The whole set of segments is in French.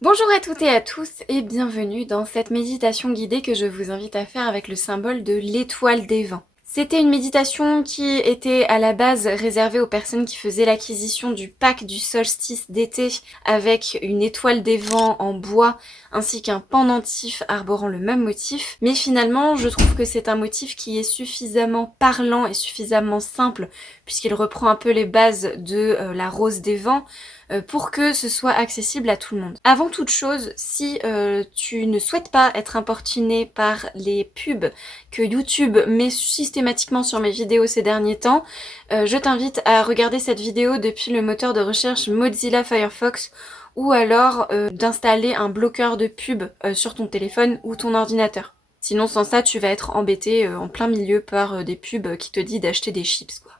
Bonjour à toutes et à tous et bienvenue dans cette méditation guidée que je vous invite à faire avec le symbole de l'étoile des vents. C'était une méditation qui était à la base réservée aux personnes qui faisaient l'acquisition du pack du solstice d'été avec une étoile des vents en bois ainsi qu'un pendentif arborant le même motif. Mais finalement, je trouve que c'est un motif qui est suffisamment parlant et suffisamment simple puisqu'il reprend un peu les bases de la rose des vents pour que ce soit accessible à tout le monde. Avant toute chose, si tu ne souhaites pas être importuné par les pubs que YouTube met systématiquement sur mes vidéos ces derniers temps, je t'invite à regarder cette vidéo depuis le moteur de recherche Mozilla Firefox ou alors d'installer un bloqueur de pub sur ton téléphone ou ton ordinateur. Sinon sans ça tu vas être embêté en plein milieu par des pubs qui te disent d'acheter des chips quoi.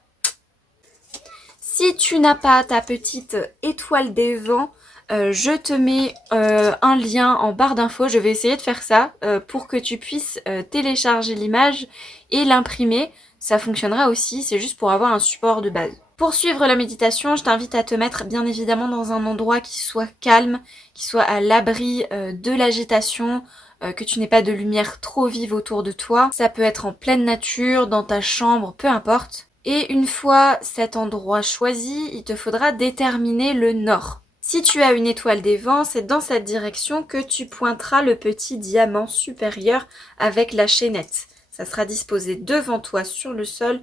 Si tu n'as pas ta petite étoile des vents, je te mets un lien en barre d'infos. Je vais essayer de faire ça pour que tu puisses télécharger l'image et l'imprimer. Ça fonctionnera aussi, c'est juste pour avoir un support de base. Pour suivre la méditation, je t'invite à te mettre bien évidemment dans un endroit qui soit calme, qui soit à l'abri de l'agitation, que tu n'aies pas de lumière trop vive autour de toi. Ça peut être en pleine nature, dans ta chambre, peu importe. Et une fois cet endroit choisi, il te faudra déterminer le nord. Si tu as une étoile des vents, c'est dans cette direction que tu pointeras le petit diamant supérieur avec la chaînette. Ça sera disposé devant toi sur le sol,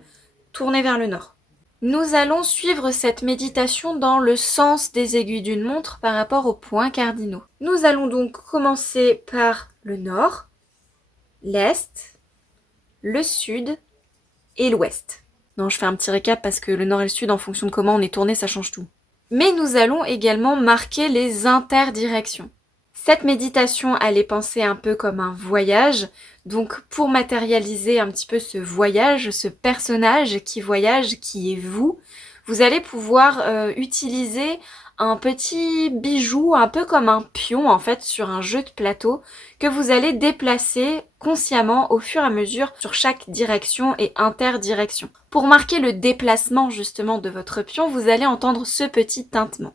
tourné vers le nord. Nous allons suivre cette méditation dans le sens des aiguilles d'une montre par rapport aux points cardinaux. Nous allons donc commencer par le nord, l'est, le sud et l'ouest. Non, je fais un petit récap parce que le nord et le sud, en fonction de comment on est tourné, ça change tout. Mais nous allons également marquer les interdirections. Cette méditation, elle est pensée un peu comme un voyage. Donc, pour matérialiser un petit peu ce voyage, ce personnage qui voyage, qui est vous, vous allez pouvoir utiliser un petit bijou, un peu comme un pion en fait sur un jeu de plateau, que vous allez déplacer consciemment au fur et à mesure sur chaque direction et interdirection. Pour marquer le déplacement justement de votre pion, vous allez entendre ce petit tintement.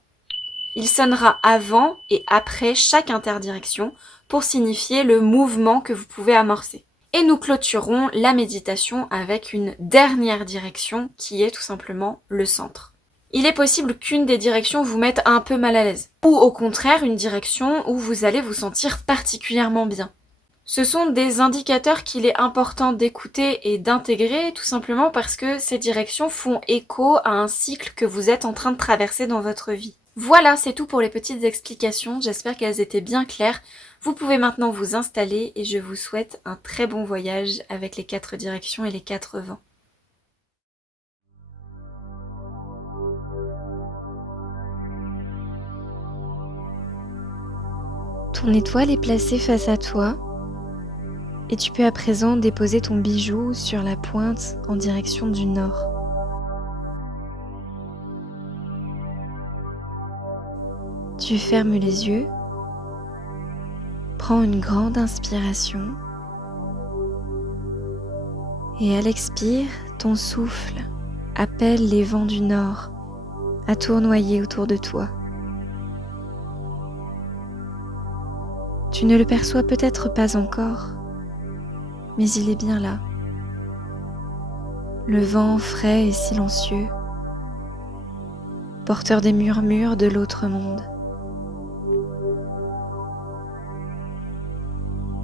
Il sonnera avant et après chaque interdirection pour signifier le mouvement que vous pouvez amorcer. Et nous clôturerons la méditation avec une dernière direction qui est tout simplement le centre. Il est possible qu'une des directions vous mette un peu mal à l'aise, ou au contraire une direction où vous allez vous sentir particulièrement bien. Ce sont des indicateurs qu'il est important d'écouter et d'intégrer tout simplement parce que ces directions font écho à un cycle que vous êtes en train de traverser dans votre vie. Voilà, c'est tout pour les petites explications, j'espère qu'elles étaient bien claires. Vous pouvez maintenant vous installer et je vous souhaite un très bon voyage avec les 4 directions et les 4 vents. Ton étoile est placée face à toi et tu peux à présent déposer ton bijou sur la pointe en direction du nord. Tu fermes les yeux, prends une grande inspiration et à l'expire, ton souffle appelle les vents du nord à tournoyer autour de toi. Tu ne le perçois peut-être pas encore, mais il est bien là. Le vent frais et silencieux, porteur des murmures de l'autre monde.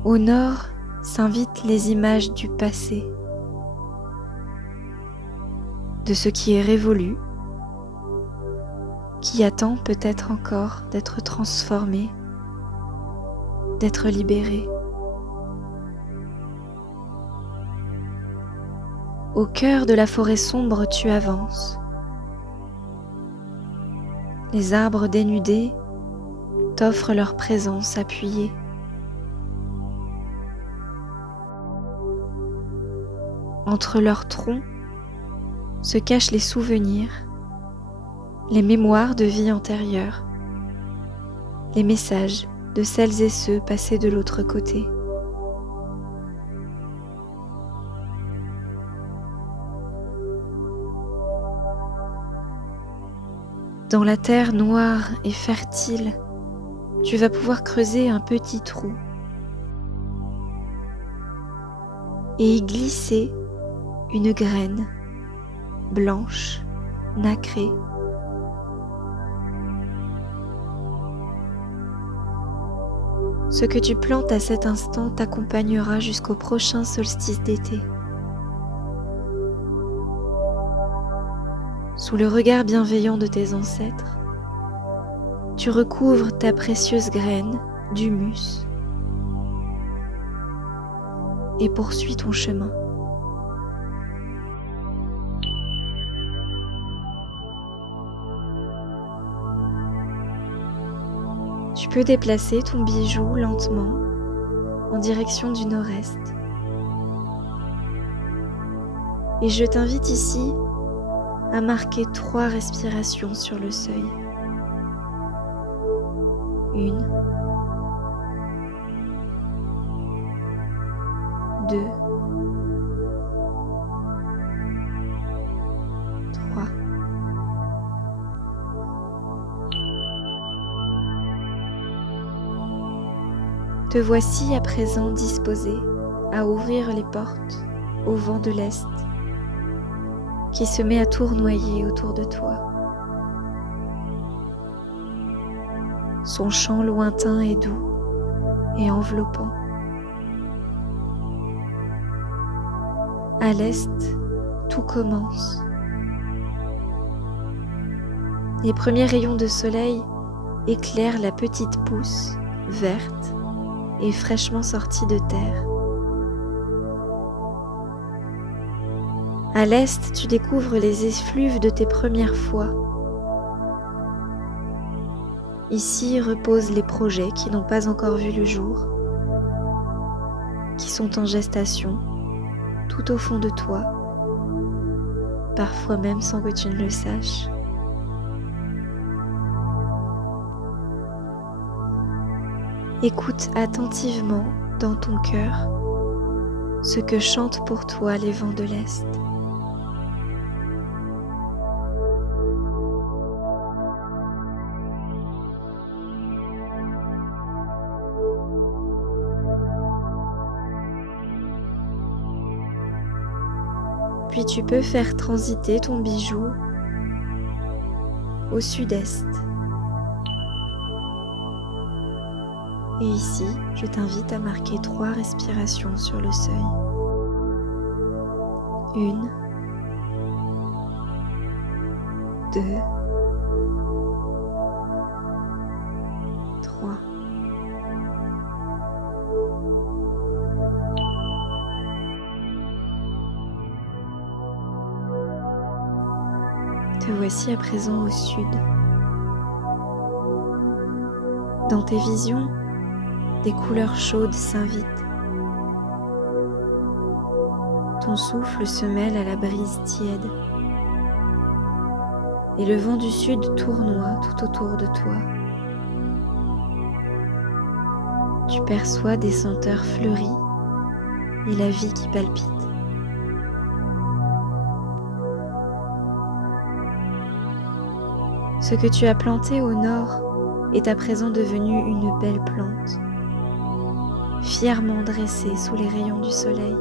Au nord s'invitent les images du passé, de ce qui est révolu, qui attend peut-être encore d'être transformé, d'être libéré. Au cœur de la forêt sombre, tu avances. Les arbres dénudés t'offrent leur présence appuyée. Entre leurs troncs se cachent les souvenirs, les mémoires de vie antérieure, les messages de celles et ceux passés de l'autre côté. Dans la terre noire et fertile tu vas pouvoir creuser un petit trou et y glisser une graine blanche, nacrée. Ce que tu plantes à cet instant t'accompagnera jusqu'au prochain solstice d'été. Sous le regard bienveillant de tes ancêtres, tu recouvres ta précieuse graine d'humus et poursuis ton chemin. Tu peux déplacer ton bijou lentement en direction du nord-est. Et je t'invite ici à marquer 3 respirations sur le seuil. 1, 2, 3. Te voici à présent disposé à ouvrir les portes au vent de l'Est qui se met à tournoyer autour de toi. Son chant lointain et doux et enveloppant. À l'Est, tout commence. Les premiers rayons de soleil éclairent la petite pousse verte et fraîchement sortie de terre. À l'est, tu découvres les effluves de tes premières fois. Ici reposent les projets qui n'ont pas encore vu le jour, qui sont en gestation tout au fond de toi, parfois même sans que tu ne le saches. Écoute attentivement dans ton cœur ce que chantent pour toi les vents de l'Est. Puis tu peux faire transiter ton bijou au sud-est. Et ici, je t'invite à marquer 3 respirations sur le seuil. 1, 2, 3. Te voici à présent au sud. Dans tes visions, des couleurs chaudes s'invitent. Ton souffle se mêle à la brise tiède. Et le vent du sud tournoie tout autour de toi. Tu perçois des senteurs fleuries et la vie qui palpite. Ce que tu as planté au nord est à présent devenu une belle plante, fièrement dressée sous les rayons du soleil.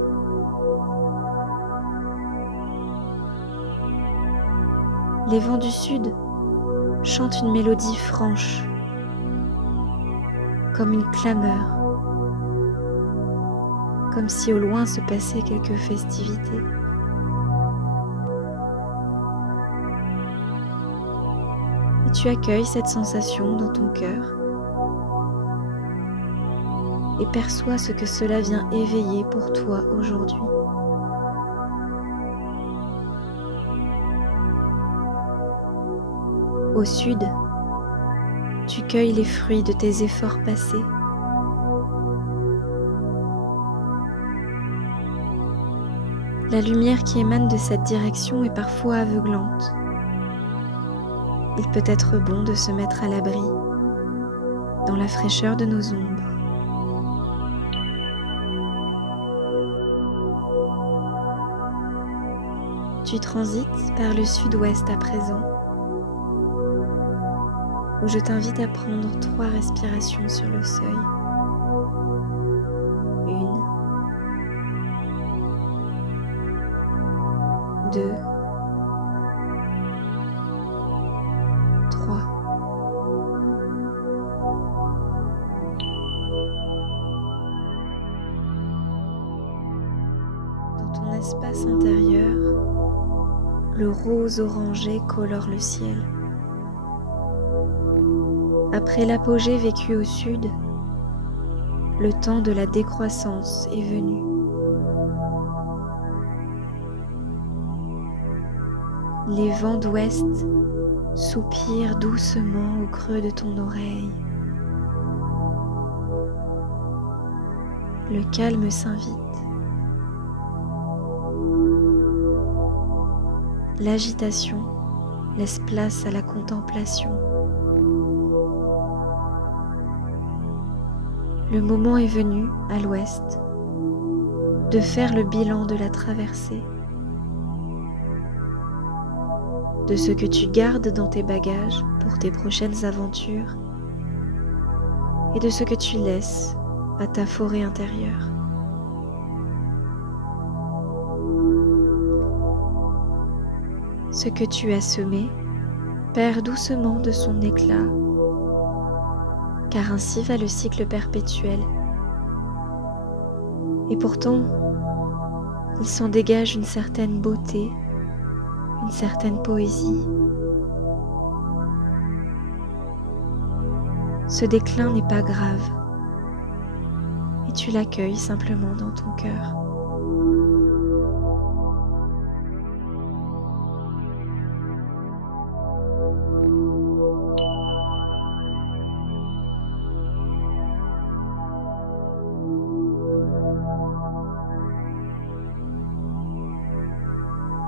Les vents du sud chantent une mélodie franche, comme une clameur, comme si au loin se passaient quelques festivités. Et tu accueilles cette sensation dans ton cœur et perçois ce que cela vient éveiller pour toi aujourd'hui. Au sud, tu cueilles les fruits de tes efforts passés. La lumière qui émane de cette direction est parfois aveuglante. Il peut être bon de se mettre à l'abri, dans la fraîcheur de nos ombres. Tu transites par le sud-ouest à présent. où je t'invite à prendre 3 respirations sur le seuil. 1, 2, 3. Dans ton espace intérieur, le rose orangé colore le ciel. Après l'apogée vécue au sud, le temps de la décroissance est venu. Les vents d'ouest soupirent doucement au creux de ton oreille. Le calme s'invite. L'agitation laisse place à la contemplation. Le moment est venu, à l'ouest, de faire le bilan de la traversée, de ce que tu gardes dans tes bagages pour tes prochaines aventures et de ce que tu laisses à ta forêt intérieure. Ce que tu as semé perd doucement de son éclat, car ainsi va le cycle perpétuel. Et pourtant, il s'en dégage une certaine beauté, une certaine poésie. Ce déclin n'est pas grave, et tu l'accueilles simplement dans ton cœur.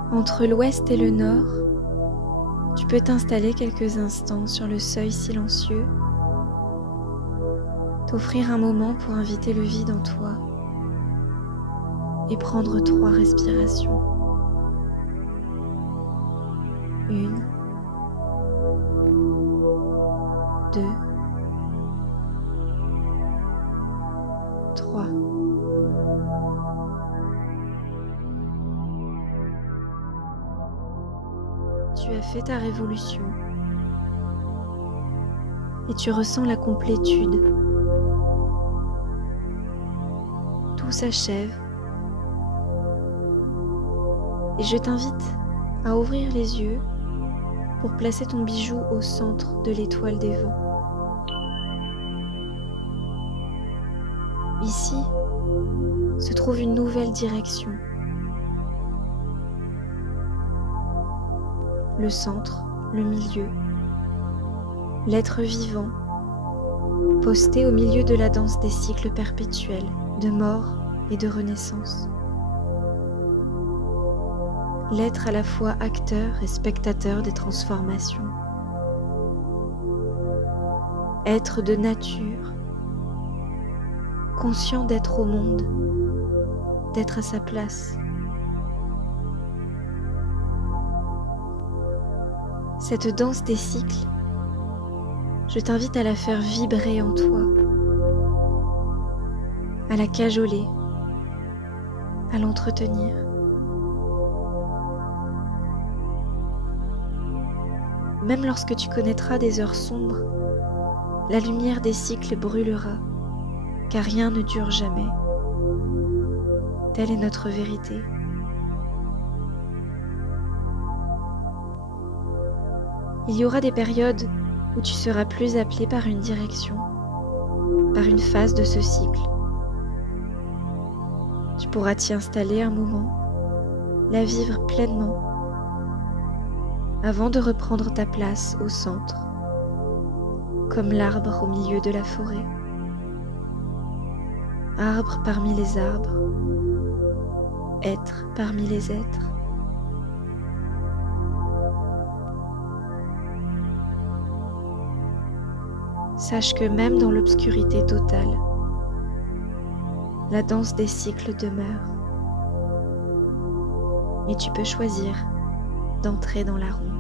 Entre l'ouest et le nord, tu peux t'installer quelques instants sur le seuil silencieux, t'offrir un moment pour inviter le vide en toi et prendre 3 respirations. 1, 2, 3. Tu as fait ta révolution et tu ressens la complétude. Tout s'achève et je t'invite à ouvrir les yeux pour placer ton bijou au centre de l'étoile des vents. Ici se trouve une nouvelle direction. Le centre, le milieu, l'être vivant, posté au milieu de la danse des cycles perpétuels de mort et de renaissance. L'être à la fois acteur et spectateur des transformations. Être de nature, conscient d'être au monde, d'être à sa place. Cette danse des cycles, je t'invite à la faire vibrer en toi, à la cajoler, à l'entretenir. Même lorsque tu connaîtras des heures sombres, la lumière des cycles brûlera, car rien ne dure jamais. Telle est notre vérité. Il y aura des périodes où tu seras plus appelé par une direction, par une phase de ce cycle. Tu pourras t'y installer un moment, la vivre pleinement, avant de reprendre ta place au centre, comme l'arbre au milieu de la forêt. Arbre parmi les arbres, être parmi les êtres. Sache que même dans l'obscurité totale, la danse des cycles demeure. Et tu peux choisir d'entrer dans la ronde.